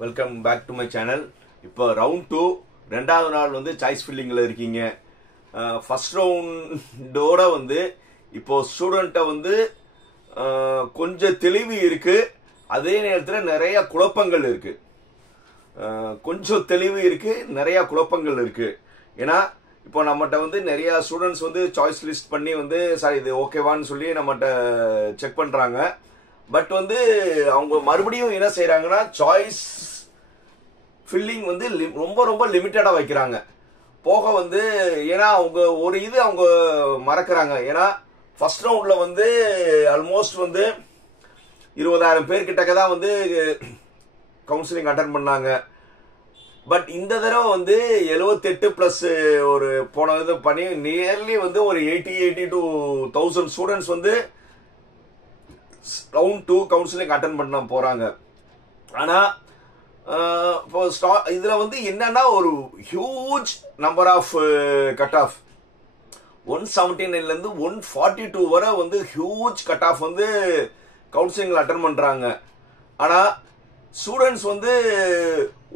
Welcome back to my channel. இப்போ round 2 ரெண்டாவது நாள் வந்து சாய்ஸ் ஃபில்லிங்கில் இருக்கீங்க. ஃபர்ஸ்ட் ரவுண்டோட வந்து இப்போ ஸ்டூடெண்ட்டை வந்து கொஞ்சம் தெளிவு இருக்கு, அதே நேரத்தில் நிறைய குழப்பங்கள் இருக்கு. கொஞ்சம் தெளிவு இருக்கு, நிறைய குழப்பங்கள் இருக்கு. ஏன்னா இப்போ நம்மகிட்ட வந்து நிறைய ஸ்டூடெண்ட்ஸ் வந்து சாய்ஸ் லிஸ்ட் பண்ணி வந்து சார் இது ஓகேவான்னு சொல்லி நம்மகிட்ட செக் பண்றாங்க. பட் வந்து அவங்க மறுபடியும் என்ன செய்யறாங்கன்னா சாய்ஸ் ஃபில்லிங் வந்து ரொம்ப ரொம்ப லிமிட்டடா வைக்கிறாங்க. போக வந்து ஏன்னா அவங்க ஒரு இது அவங்க மறக்கிறாங்க. ஏன்னா ஃபர்ஸ்ட் ரவுண்ட்ல வந்து ஆல்மோஸ்ட் வந்து 20,000 பேர்கிட்ட தான் வந்து கவுன்சிலிங் அட்டன் பண்ணாங்க. பட் இந்த தடவை வந்து 78 பிளஸ் ஒரு போன இது பண்ணி நியர்லி வந்து ஒரு 80 to 1000 ஸ்டூடெண்ட்ஸ் வந்து ரவுண்ட் 2 கவுன்சிலிங் அட்டன் பண்ண போறாங்க. ஆனா இப்போ இதுல வந்து என்னன்னா ஒரு huge number of cut off 179ல இருந்து 142 வரை வந்து ஹியூஜ் கட் ஆஃப் வந்து கவுன்சிலிங்ல அட்டன் பண்றாங்க. ஆனா ஸ்டூடெண்ட்ஸ் வந்து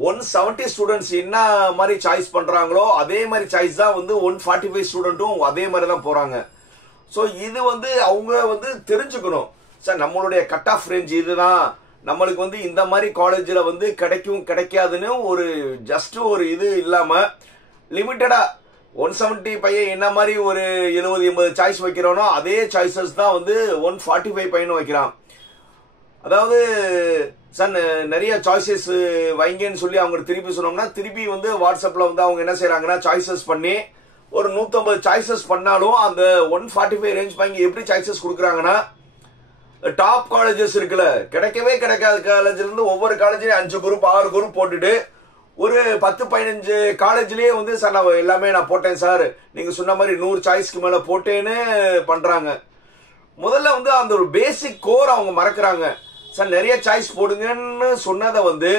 170 ஸ்டூடெண்ட்ஸ் என்ன மாதிரி சாய்ஸ் பண்றாங்களோ அதே மாதிரி சாய்ஸ் தான் வந்து 145 ஸ்டூடெண்ட்டும் அதே மாதிரி தான் போறாங்க. ஸோ இது வந்து அவங்க வந்து தெரிஞ்சுக்கணும், சார் நம்மளுடைய கட் ஆஃப் ரேஞ்ச் இதுதான், நம்மளுக்கு வந்து இந்த மாதிரி காலேஜில் வந்து கிடைக்கும் கிடைக்காதுன்னு ஒரு ஜஸ்ட் ஒரு இது இல்லாம லிமிட்டடா 170 பையன் என்ன மாதிரி ஒரு 70-80 சாய்ஸ் வைக்கிறோனோ அதே சாய்ஸஸ் தான் வந்து 145 பையனும் வைக்கிறான். அதாவது சார் நிறைய சாய்ஸஸ் வைங்கன்னு சொல்லி அவங்க திருப்பி சொன்னோம்னா திருப்பி வந்து வாட்ஸ்அப்ல வந்து அவங்க என்ன செய்யறாங்கன்னா சாய்ஸஸ் பண்ணி ஒரு 150 சாய்ஸஸ் பண்ணாலும் அந்த 145 ரேஞ்ச் பையங்க எப்படி சாய்ஸஸ் கொடுக்குறாங்கன்னா டாப் காலேஜஸ் இருக்குல்ல, கிடைக்கவே கிடைக்காத காலேஜ்ல இருந்து ஒவ்வொரு காலேஜ்லயும் 5 குரூப் 6 குரூப் போட்டுட்டு ஒரு 10-15 காலேஜ்லயே வந்து சார் நான் எல்லாமே நான் போட்டேன் சார், நீங்க சொன்ன மாதிரி 100 சாய்ஸ்க்கு மேல போட்டேன்னு பண்றாங்க. முதல்ல வந்து அந்த ஒரு பேசிக் கோர் அவங்க மறக்கிறாங்க. சார் நிறைய சாய்ஸ் போடுங்கன்னு சொன்னதை வந்து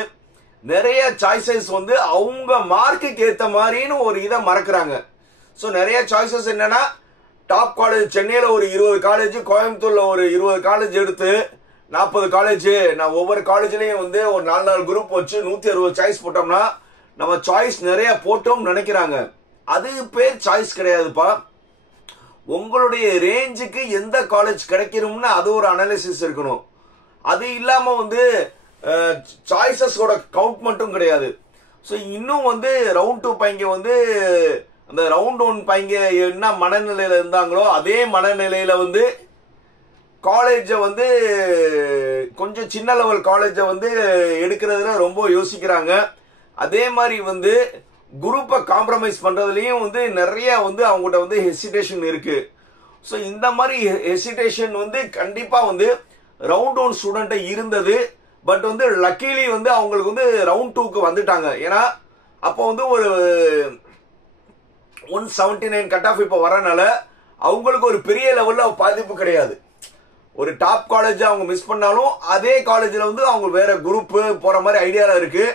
நிறைய சாய்ஸஸ் வந்து அவங்க மார்க்குக்கு ஏத்த மாதிரின்னு ஒரு இதை மறக்கிறாங்க. ஸோ நிறைய சாய்ஸஸ் என்னன்னா டாப் காலேஜ் சென்னையில ஒரு 20 காலேஜ், கோயம்புத்தூர்ல ஒரு 20 காலேஜ் எடுத்து 40 காலேஜ், நான் ஒவ்வொரு காலேஜ்லயும் வந்து ஒரு 4 குரூப் வச்சு 160 சாய்ஸ் போட்டோம்னா நம்ம சாய்ஸ் நிறைய போட்டோம் நினைக்கிறாங்க. அது பேர் சாய்ஸ் கிடையாதுப்பா. உங்களுடைய ரேஞ்சுக்கு எந்த காலேஜ் கிடைக்கணும்னு அது ஒரு அனாலிசிஸ் இருக்கணும். அது இல்லாம வந்து சாய்ஸஸோட கவுண்ட் மட்டும் கிடையாது. ஸோ இன்னும் வந்து ரவுண்ட் 2 பையங்க வந்து அந்த ரவுண்ட் 1 பையங்க என்ன மனநிலையில இருந்தாங்களோ அதே மனநிலையில வந்து காலேஜை வந்து கொஞ்சம் சின்ன லெவல் காலேஜை வந்து எடுக்கிறதுல ரொம்ப யோசிக்கிறாங்க. அதே மாதிரி வந்து குரூப்பை காம்ப்ரமைஸ் பண்றதுலயும் வந்து நிறைய வந்து அவங்ககிட்ட வந்து ஹெசிடேஷன் இருக்கு. ஸோ இந்த மாதிரி ஹெசிடேஷன் வந்து கண்டிப்பா வந்து ரவுண்ட் 1 ஸ்டூடெண்ட் இருந்தது. பட் வந்து லக்கிலி வந்து அவங்களுக்கு வந்து ரவுண்ட் 2க்கு வந்துட்டாங்க. ஏன்னா அப்போ வந்து ஒரு 179 கட் ஆஃப் இப்போ வரனால அவங்களுக்கு ஒரு பெரிய லெவல்ல பாதிப்பு கிடையாது. ஒரு டாப் காலேஜ் அவங்க மிஸ் பண்ணாலும் அதே காலேஜ்ல வந்து அவங்க வேற குரூப் போற மாதிரி ஐடியால இருக்கு.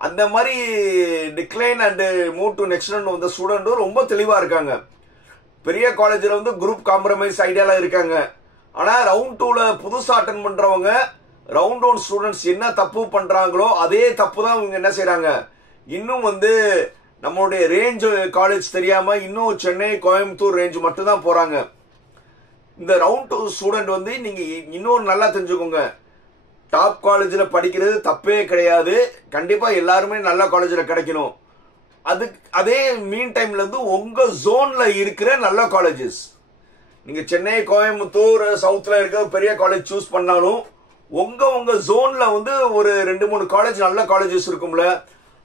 அந்த மாதிரி decline and move to next round வந்த ஸ்டூடெண்ட்டும் ரொம்ப தெளிவா இருக்காங்க. பெரிய காலேஜ்ல வந்து குரூப் காம்ப்ரமைஸ் ஐடியால இருக்காங்க. ஆனா ரவுண்ட் 2ல புதுசா அட்டன் பண்றவங்க ரவுண்ட் 1 ஸ்டூடெண்ட்ஸ் என்ன தப்பு பண்றாங்களோ அதே தப்பு தான் இவங்க என்ன செய்யறாங்க, இன்னும் வந்து நம்மளுடைய ரேஞ்ச் காலேஜ் தெரியாம இன்னும் சென்னை கோயம்புத்தூர் ரேஞ்ச் மட்டும் தான் போறாங்க. இந்த ரவுண்ட் 2 ஸ்டூடெண்ட் வந்து நீங்க இன்னொரு நல்லா தெரிஞ்சுக்கோங்க, டாப் காலேஜ்ல படிக்கிறது தப்பே கிடையாது, கண்டிப்பா எல்லாருமே நல்ல காலேஜ்ல கிடைக்கணும். அதே மீன் டைம்ல இருந்து உங்க ஜோன்ல இருக்கிற நல்ல காலேஜஸ், நீங்க சென்னை கோயம்புத்தூர் சவுத்ல இருக்க பெரிய காலேஜ் சூஸ் பண்ணாலும் உங்க ஜோன்ல வந்து ஒரு 2-3 காலேஜ் நல்ல காலேஜஸ் இருக்கும்ல,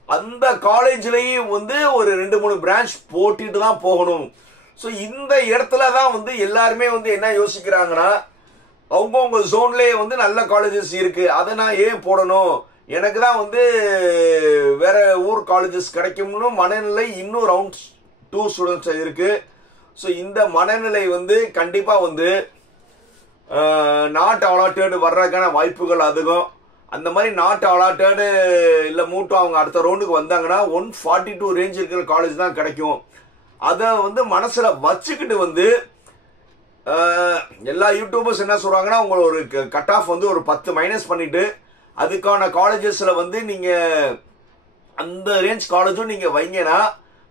அந்த காலேஜ்லயும் வந்து ஒரு 2-3 பிரான்ச் போட்டிட்டு தான் போகணும். ஸோ இந்த இடத்துல தான் வந்து எல்லாருமே வந்து என்ன யோசிக்கிறாங்கன்னா அவங்கவுங்க ஜோன்லயே வந்து நல்ல காலேஜஸ் இருக்கு, அதை நான் ஏன் போடணும், எனக்கு தான் வந்து வேற ஊர் காலேஜஸ் கிடைக்கும்னு மனநிலை இன்னும் ரவுண்ட் 2 ஸ்டூடெண்ட்ஸ் இருக்கு. ஸோ இந்த மனநிலை வந்து கண்டிப்பா வந்து நாட் அலாட்டட் வர்றதுக்கான வாய்ப்புகள் அதிகம். அந்த மாதிரி நாட் அலாட்டட் இல்ல மூட்டும் அவங்க அடுத்த ரவுண்டுக்கு வந்தாங்கன்னா 142 ரேஞ்ச் இருக்கிற காலேஜ் தான் கிடைக்கும். அதை வந்து மனசுல வச்சுக்கிட்டு வந்து எல்லா யூடியூபர்ஸ் என்ன சொல்றாங்கன்னா உங்களோட ஒரு கட் ஆஃப் வந்து ஒரு 10 மைனஸ் பண்ணிட்டு அதுக்கான காலேஜஸ்ல வந்து நீங்க அந்த ரேஞ்ச் காலேஜும் நீங்க வைங்கன்னா,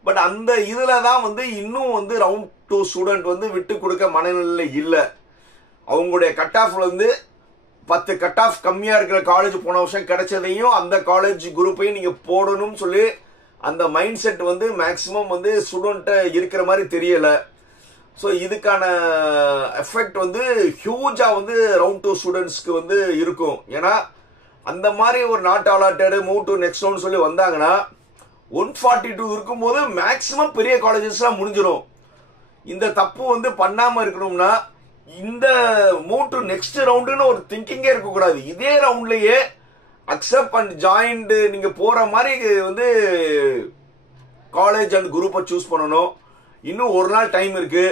பட் அந்த இதுல தான் வந்து இன்னும் வந்து ரவுண்ட் 2 ஸ்டூடெண்ட் வந்து விட்டு கொடுக்க மனநிலை இல்லை. அவங்களுடைய கட் ஆஃப்ல வந்து 10 கட் ஆஃப் கம்மியா இருக்கிற காலேஜ் போன வருஷம் கிடைச்சதையும் அந்த காலேஜ் குரூப்பையும் நீங்க போடணும்னு சொல்லி அந்த மைண்ட் செட் வந்து மேக்சிமம் வந்து ஸ்டூடெண்ட் இருக்கிற மாதிரி தெரியல. ஸோ இதுக்கான எஃபெக்ட் வந்து ஹியூஜா வந்து ரவுண்ட் 2 ஸ்டூடெண்ட்ஸ்க்கு வந்து இருக்கும். ஏன்னா அந்த மாதிரி ஒரு not allotted move to next round சொல்லி வந்தாங்கன்னா 142 இருக்கும்போது மேக்சிமம் பெரிய காலேஜஸ்லாம் முடிஞ்சிடும். இந்த தப்பு வந்து பண்ணாம இருக்கணும்னா இந்த மூவ் டு நெக்ஸ்ட் ரவுண்டுன்னு ஒரு திங்கிங்கே இருக்கக்கூடாது. இதே ரவுண்ட்லயே அக்செப்ட் அண்ட் ஜாயின்ட் நீங்க போற மாதிரி வந்து காலேஜ் அண்ட் குரூப்பை சூஸ் பண்ணணும். இன்னும் ஒரு நாள் டைம் இருக்கு.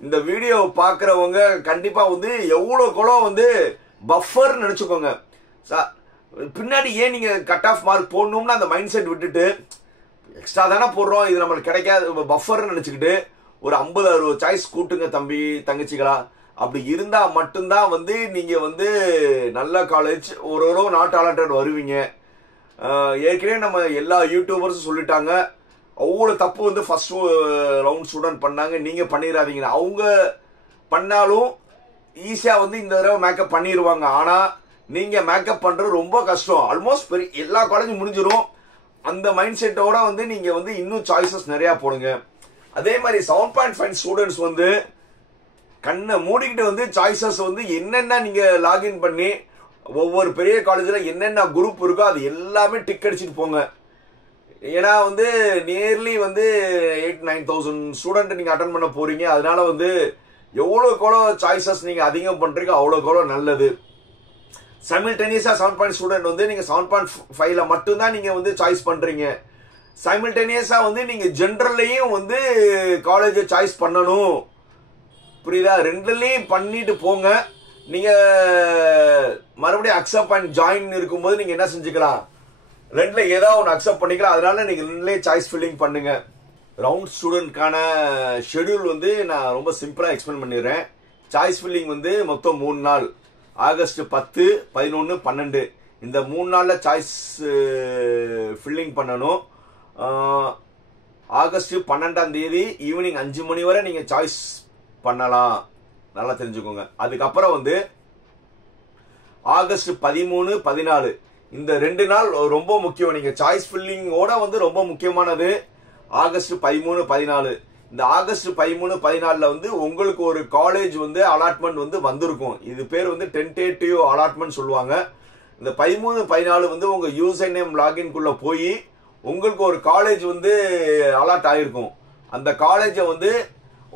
இந்த வீடியோ பாக்குறவங்க கண்டிப்பா வந்து எவ்வளவு வந்து பஃபர் நினைச்சுக்கோங்க. பின்னாடி ஏன் நீங்க கட் ஆஃப் மார்க் போடணும்னு அந்த மைண்ட் செட் விட்டுட்டு எக்ஸ்ட்ரா தானே போடுறோம், இது நம்மளுக்கு கிடைக்காது பஃபர் நினைச்சுக்கிட்டு ஒரு 50-60 சாய்ஸ் கூட்டுங்க தம்பி தங்கச்சிகளா. அப்படி இருந்தா மட்டும்தான் வந்து நீங்க வந்து நல்ல காலேஜ் ஒரு நாட் அலாட்டட் வருவீங்க. ஏற்கனவே நம்ம எல்லா யூடியூபர்ஸும் சொல்லிட்டாங்க, அவ்வளவு தப்பு வந்து ஃபர்ஸ்ட் ரவுண்ட் ஸ்டூடெண்ட் பண்ணாங்க, நீங்க பண்ணிடாதீங்க. அவங்க பண்ணாலும் ஈஸியா வந்து இந்த தடவை மேக்கப் பண்ணிடுவாங்க. ஆனா நீங்க மேக்கப் பண்றது ரொம்ப கஷ்டம். ஆல்மோஸ்ட் எல்லா காலேஜும் முடிஞ்சிடும். அந்த மைண்ட் செட்டோட வந்து நீங்க வந்து இன்னும் சாய்ஸஸ் நிறைய போடுங்க. அதே மாதிரி 7.5 ஸ்டூடெண்ட்ஸ் வந்து கண்ணை மூடிக்கிட்டு வந்து சாய்ஸஸ் வந்து என்னென்ன நீங்க லாகின் பண்ணி ஒவ்வொரு பெரிய காலேஜில் என்னென்ன குரூப் இருக்கோ அது எல்லாமே டிக் அடிச்சுட்டு போங்க. ஏன்னா வந்து நியர்லி வந்து 8-9,000 ஸ்டூடெண்ட் நீங்க அட்டன் பண்ண போறீங்க. அதனால வந்து எவ்வளவு சாய்ஸஸ் நீங்க அதிகம் பண்றீங்க அவ்வளவு நல்லது. சைமல்டேனியஸா 7.5 ஸ்டூடெண்ட் வந்து நீங்க 7.5ல மட்டும்தான் நீங்க வந்து சாய்ஸ் பண்றீங்க. சைமல்டேனியஸா வந்து நீங்க ஜென்ரல்லையும் வந்து காலேஜ் சாய்ஸ் பண்ணணும். புரியுதா? ரெண்டுலையும் பண்ணிட்டு போங்க. நீங்க மறுபடியும் அக்செப்ட் அண்ட் ஜாயின் இருக்கும்போது நீங்க என்ன செஞ்சுக்கலாம், ரெண்டுல ஏதாவது ஒன்று அக்செப்ட் பண்ணிக்கலாம். அதனால நீங்க ரெண்டுலயே சாய்ஸ் ஃபில்லிங் பண்ணுங்க. ரவுண்ட் ஸ்டூடெண்ட்கான ஷெடியூல் வந்து நான் ரொம்ப சிம்பிளா எக்ஸ்பிளைன் பண்ணிடுறேன். சாய்ஸ் ஃபில்லிங் வந்து மொத்தம் 3 நாள், ஆகஸ்ட் 10, 11, 12 இந்த 3 நாள்ல சாய்ஸ் ஃபில்லிங் பண்ணணும். ஆகஸ்ட் 12ஆம் தேதி ஈவினிங் 5 மணி வரை நீங்க சாய்ஸ் பண்ணலாம். நல்லா தெரிஞ்சுக்கோங்க. அதுக்கப்புறம் வந்து ஆகஸ்ட் 13, 14 இந்த 2 நாள் ரொம்ப முக்கியம். நீங்க சாய்ஸ் ஃபில்லிங்கோட வந்து ரொம்ப முக்கியமானது ஆகஸ்ட் 13, 14. இந்த ஆகஸ்ட் 13, 14ல வந்து உங்களுக்கு ஒரு காலேஜ் வந்து அலாட்மெண்ட் வந்து வந்திருக்கும். இது பேர் வந்து டென்டேட்டிவ் அலாட்மெண்ட் சொல்லுவாங்க. இந்த 13, 14 வந்து உங்க யூசர் நேம் லாகின்குள்ள போய் உங்களுக்கு ஒரு காலேஜ் வந்து அலாட் ஆயிருக்கும். அந்த காலேஜை வந்து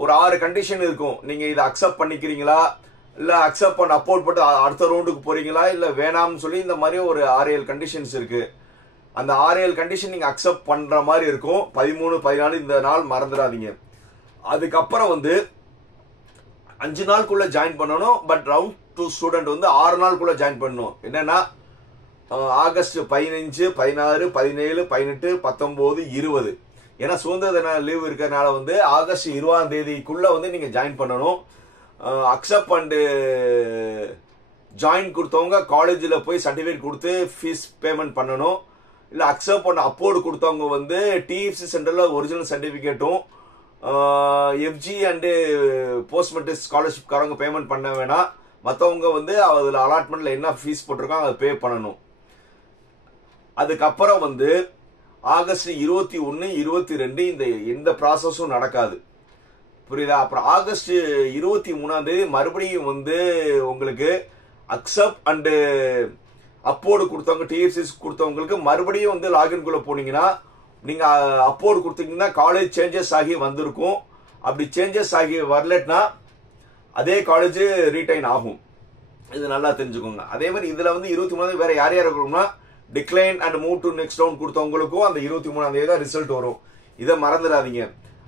ஒரு 6 கண்டிஷன் இருக்கும். நீங்க இதை அக்செப்ட் பண்ணிக்கிறீங்களா, இல்ல அக்செப்ட் பண்ண அப்போர்ட் போட்டு அடுத்த ரவுண்டுக்கு போறீங்களா, இல்ல வேணாம்னு சொல்லி இந்த மாதிரி ஒரு 6-7 கண்டிஷன்ஸ் இருக்கு. அந்த 6-7 கண்டிஷன் நீங்க அக்செப்ட் பண்ற மாதிரி இருக்கும். 13, 14 இந்த நாள் மறந்துடாதீங்க. அதுக்கப்புறம் வந்து 5 நாளுக்குள்ள ஜாயின் பண்ணணும். பட் ரவுண்ட் 2 ஸ்டூடெண்ட் வந்து 6 நாளுக்குள்ள ஜாயின் பண்ணணும். என்னன்னா ஆகஸ்ட் 15, 16, 17, 18, 19, 20 ஏன்னா சுதந்திர தின லீவ் இருக்கிறதுனால வந்து ஆகஸ்ட் 20ஆம் தேதிக்குள்ள வந்து நீங்க ஜாயின் பண்ணணும். அக்செப்ட் அண்ட் ஜாயின் கொடுத்தவங்க காலேஜில் போய் சர்டிஃபிகேட் கொடுத்து ஃபீஸ் பேமெண்ட் பண்ணணும். இல்லை அக்செப்ட் பண்ண அப்போர்டு கொடுத்தவங்க வந்து டிஎஃப்சி சென்டரில் ஒரிஜினல் சர்டிஃபிகேட்டும் FG and post matric scholarship காரங்க பேமெண்ட் பண்ண வேணாம். மற்றவங்க வந்து அதில் அலாட்மெண்ட்ல என்ன ஃபீஸ் போட்டிருக்காங்க அதை பே பண்ணணும். அதுக்கப்புறம் வந்து ஆகஸ்ட் 21, 22 இந்த எந்த ப்ராசஸும் நடக்காது. புரியுதா? அப்புறம் ஆகஸ்ட் 23ஆம் தேதி மறுபடியும் வந்து உங்களுக்கு அக்செப்ட் அண்டு அப்போர்டு கொடுத்தவங்க டிஎஃப்சிஸ் கொடுத்தவங்களுக்கு மறுபடியும் வந்து லாகின்குள்ள போனீங்கன்னா நீங்க அப்போர்டு கொடுத்தீங்கன்னா காலேஜ் சேஞ்சஸ் ஆகி வந்திருக்கும். அப்படி சேஞ்சஸ் ஆகி வரலன்னா அதே காலேஜ் ரீடைன் ஆகும். இது நல்லா தெரிஞ்சுக்கோங்க. அதே மாதிரி இதுல வந்து 23 வேற யார் யார் இருக்கணும்னா decline and move to next round கொடுத்தவங்களுக்கும் அந்த 23ஆம் தேதி தான் ரிசல்ட் வரும். இதை மறந்துடாதீங்க.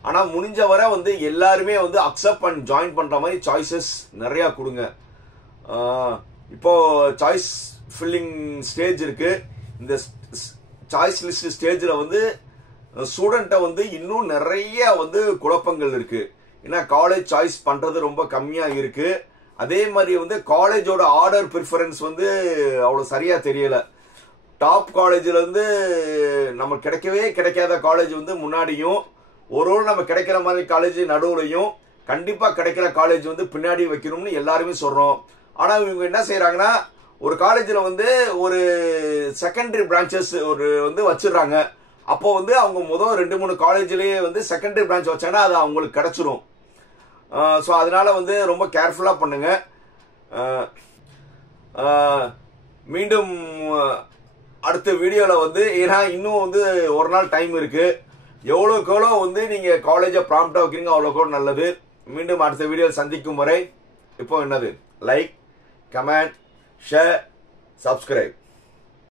ஆனா முடிஞ்ச வரை வந்து எல்லாருமே வந்து அக்செப்ட் அண்ட் ஜாயின் பண்ற மாதிரி சாய்ஸஸ் நிறைய கொடுங்க. இப்போ சாய்ஸ் ஃபில்லிங் ஸ்டேஜ் இருக்கு. இந்த சாய்ஸ் லிஸ்ட் ஸ்டேஜ்ல வந்து ஸ்டூடெண்ட்டை வந்து இன்னும் நிறைய வந்து குழப்பங்கள் இருக்கு. ஏன்னா காலேஜ் சாய்ஸ் பண்றது ரொம்ப கம்மியா இருக்கு. அதே மாதிரி வந்து காலேஜோட ஆர்டர் ப்ரிஃபரன்ஸ் வந்து அவ்வளோ சரியா தெரியல. டாப் காலேஜ்ல இருந்து நம்ம கிடைக்கவே கிடைக்காத காலேஜ் வந்து முன்னாடியும், ஒரு நம்ம கிடைக்கிற மாதிரி காலேஜ் நடுவுலையும், கண்டிப்பா கிடைக்கிற காலேஜ் வந்து பின்னாடி வைக்கணும்னு எல்லாருமே சொல்றோம். ஆனா இவங்க என்ன செய்யறாங்கன்னா, ஒரு காலேஜ்ல வந்து ஒரு செகண்டரி பிரான்ச்சஸ் ஒரு வந்து வச்சிடறாங்க. அப்போ வந்து அவங்க முதல் 2-3 காலேஜ்லயே வந்து செகண்டரி பிரான்ச் வச்சாங்கன்னா அது அவங்களுக்கு கிடைச்சிரும். ஸோ அதனால வந்து ரொம்ப கேர்ஃபுல்லா பண்ணுங்க. மீண்டும் அடுத்த வீடியோல வந்து, ஏன்னா இன்னும் வந்து ஒரு நாள் டைம் இருக்கு, எவ்வளோக்கு எவ்வளோ வந்து நீங்க காலேஜை ப்ராம்ப்டா வைக்கிறீங்க அவ்வளோக்கு நல்லது. மீண்டும் அடுத்த வீடியோ சந்திக்கும் வரை இப்போ என்னது, லைக், கமெண்ட், ஷேர், சப்ஸ்கிரைப்.